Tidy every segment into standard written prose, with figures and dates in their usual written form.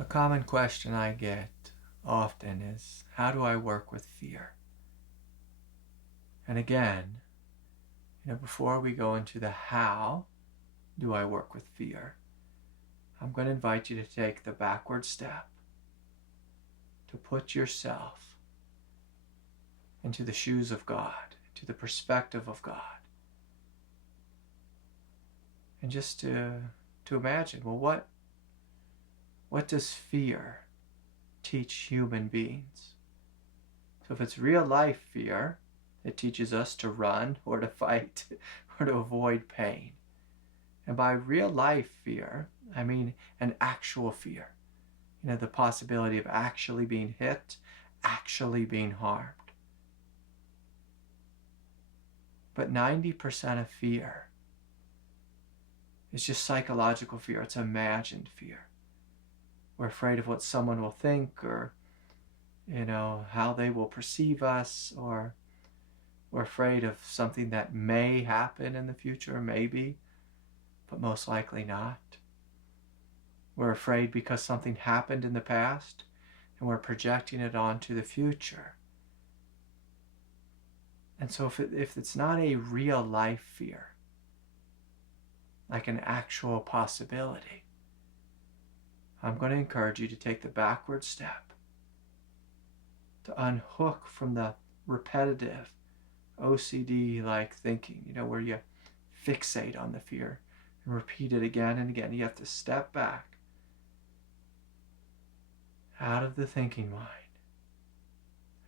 A common question I get often is, how do I work with fear? And again, before we go into the how do I work with fear, I'm going to invite you to take the backward step, to put yourself into the shoes of God, to the perspective of God. And just to imagine, well, what does fear teach human beings? So if it's real life fear, it teaches us to run or to fight or to avoid pain. And by real life fear, I mean an actual fear. The possibility of actually being hit, actually being harmed. But 90% of fear is just psychological fear. It's imagined fear. We're afraid of what someone will think, or how they will perceive us, or we're afraid of something that may happen in the future, maybe, but most likely not. We're afraid because something happened in the past and we're projecting it onto the future. And so if it's not a real life fear, like an actual possibility, I'm going to encourage you to take the backward step, to unhook from the repetitive OCD-like thinking, where you fixate on the fear and repeat it again and again. You have to step back out of the thinking mind.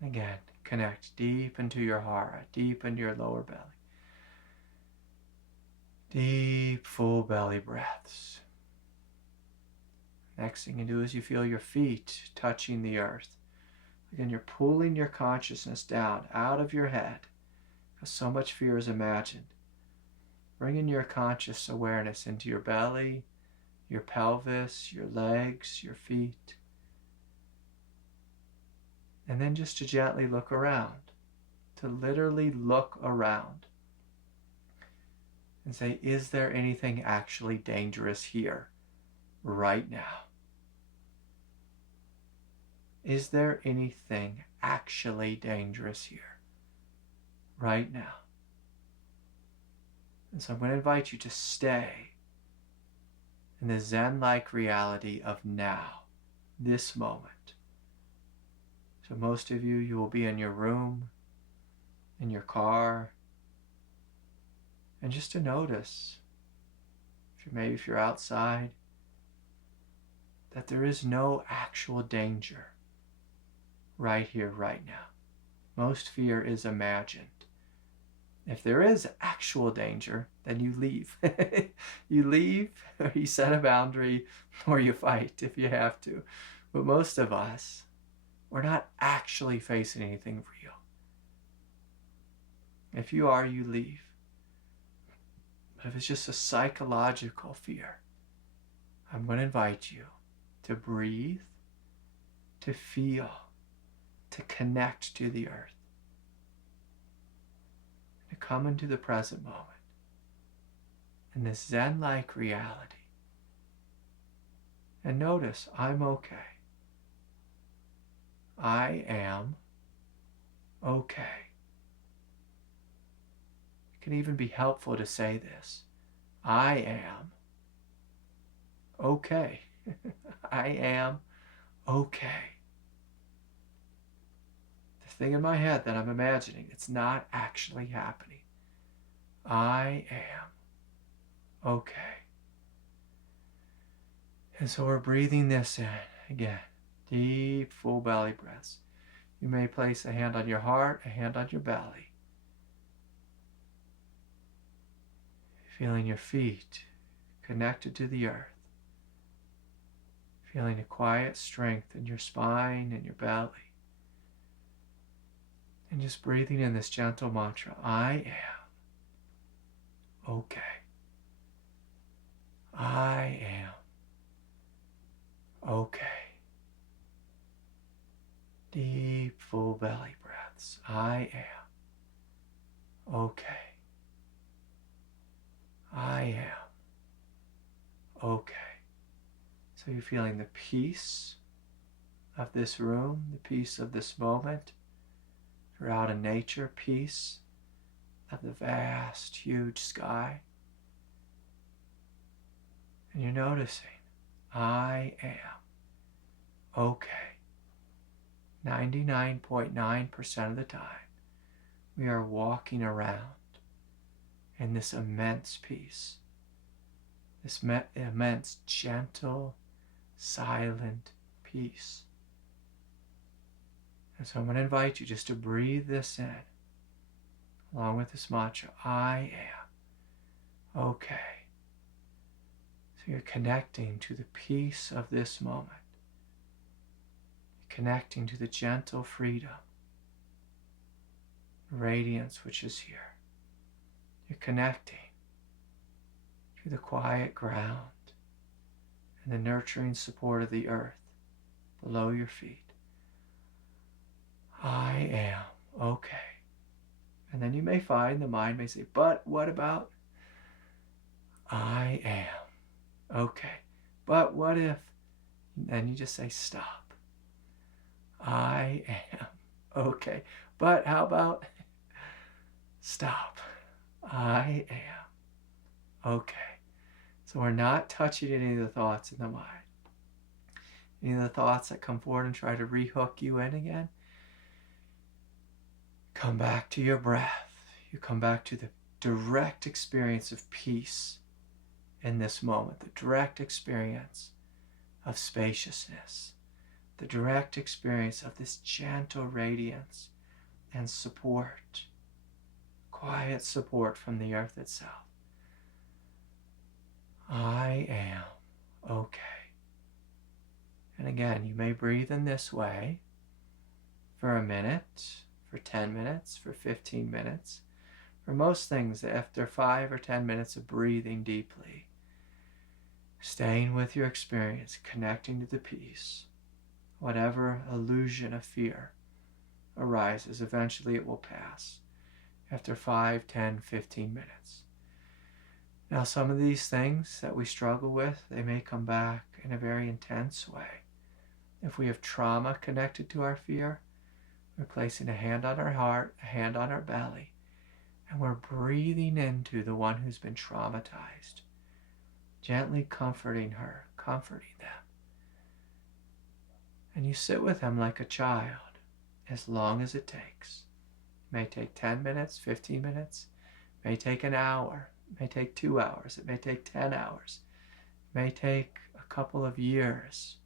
And again, connect deep into your heart, deep into your lower belly. Deep, full belly breaths. Next thing you do is you feel your feet touching the earth. Again, you're pulling your consciousness down out of your head, because so much fear is imagined. Bringing your conscious awareness into your belly, your pelvis, your legs, your feet. And then just to gently look around, to literally look around and say, is there anything actually dangerous here right now? Is there anything actually dangerous here right now? And so I'm going to invite you to stay in the Zen-like reality of now, this moment. So most of you will be in your room, in your car, and just to notice, if you're outside, that there is no actual danger right here, right now. Most fear is imagined. If there is actual danger, then you leave. You leave, or you set a boundary, or you fight if you have to. But most of us, we're not actually facing anything real. If you are, you leave. But if it's just a psychological fear, I'm going to invite you to breathe, to feel, to connect to the earth, to come into the present moment, in this Zen-like reality. And notice, I'm okay. I am okay. It can even be helpful to say this. I am okay. I am okay. The thing in my head that I'm imagining, it's not actually happening. I am okay. And so we're breathing this in again. Deep, full belly breaths. You may place a hand on your heart, a hand on your belly. Feeling your feet connected to the earth. Feeling a quiet strength in your spine and your belly. And just breathing in this gentle mantra, I am okay. I am okay. Deep, full belly breaths. I am okay. I am okay. So you're feeling the peace of this room, the peace of this moment. If you're out in nature, peace of the vast, huge sky. And you're noticing, I am okay. 99.9% of the time, we are walking around in this immense peace, this immense, gentle, silent peace. And so I'm going to invite you just to breathe this in, along with this mantra, I am okay. So you're connecting to the peace of this moment. You're connecting to the gentle freedom, radiance which is here. You're connecting to the quiet ground and the nurturing support of the earth below your feet. I am okay. And then you may find the mind may say, but what about I am okay? But what if? And you just say, stop. I am okay. But how about stop? I am okay. So we're not touching any of the thoughts in the mind. Any of the thoughts that come forward and try to rehook you in again. Come back to your breath. You come back to the direct experience of peace in this moment. The direct experience of spaciousness. The direct experience of this gentle radiance and support. Quiet support from the earth itself. I am okay. And again, you may breathe in this way for a minute, for 10 minutes, for 15 minutes. For most things, after 5 or 10 minutes of breathing deeply, staying with your experience, connecting to the peace, whatever illusion of fear arises, eventually it will pass after 5, 10, 15 minutes. Now, some of these things that we struggle with, they may come back in a very intense way. If we have trauma connected to our fear, we're placing a hand on our heart, a hand on our belly, and we're breathing into the one who's been traumatized, gently comforting her, comforting them. And you sit with them like a child as long as it takes. It may take 10 minutes, 15 minutes, it may take an hour, it may take 2 hours, it may take 10 hours, it may take a couple of years.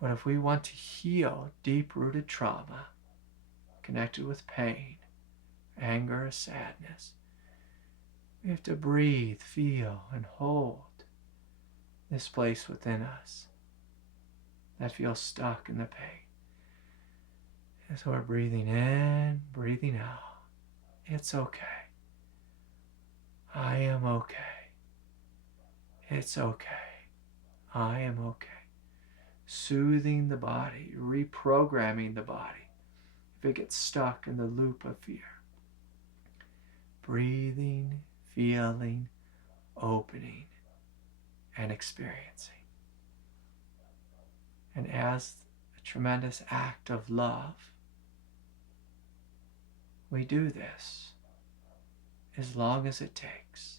But if we want to heal deep-rooted trauma connected with pain, anger, or sadness, we have to breathe, feel, and hold this place within us that feels stuck in the pain. And so we're breathing in, breathing out. It's okay. I am okay. It's okay. I am okay. Soothing the body, reprogramming the body if it gets stuck in the loop of fear. Breathing, feeling, opening, and experiencing. And as a tremendous act of love, we do this as long as it takes.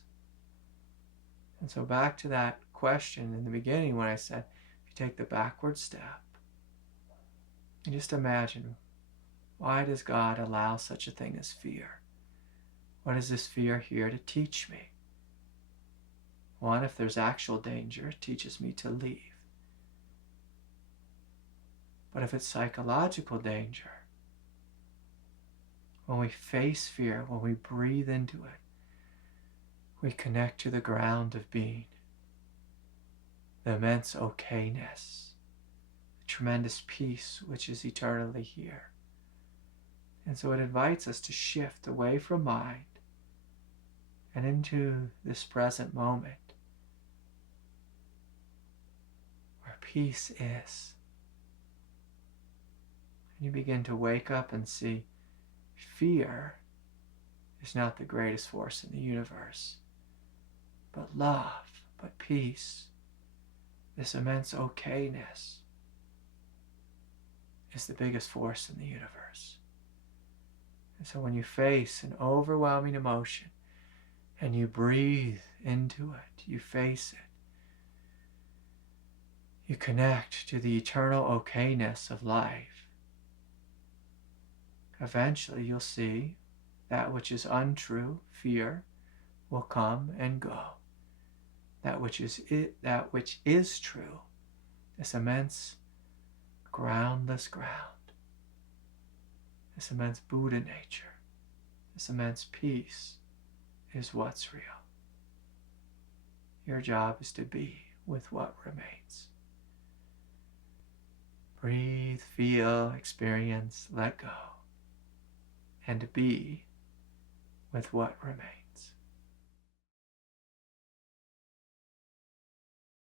And so back to that question in the beginning when I said, if you take the backward step, and just imagine, why does God allow such a thing as fear? What is this fear here to teach me? One, if there's actual danger, it teaches me to leave. But if it's psychological danger, when we face fear, when we breathe into it, we connect to the ground of being, the immense okayness, the tremendous peace which is eternally here. And so it invites us to shift away from mind and into this present moment where peace is. And you begin to wake up and see fear is not the greatest force in the universe, but love, but peace, this immense okayness is the biggest force in the universe. And so when you face an overwhelming emotion and you breathe into it, you face it, you connect to the eternal okayness of life, eventually you'll see that which is untrue, fear, will come and go. That which is true, this immense groundless ground, this immense Buddha nature, this immense peace is what's real. Your job is to be with what remains. Breathe, feel, experience, let go, and be with what remains.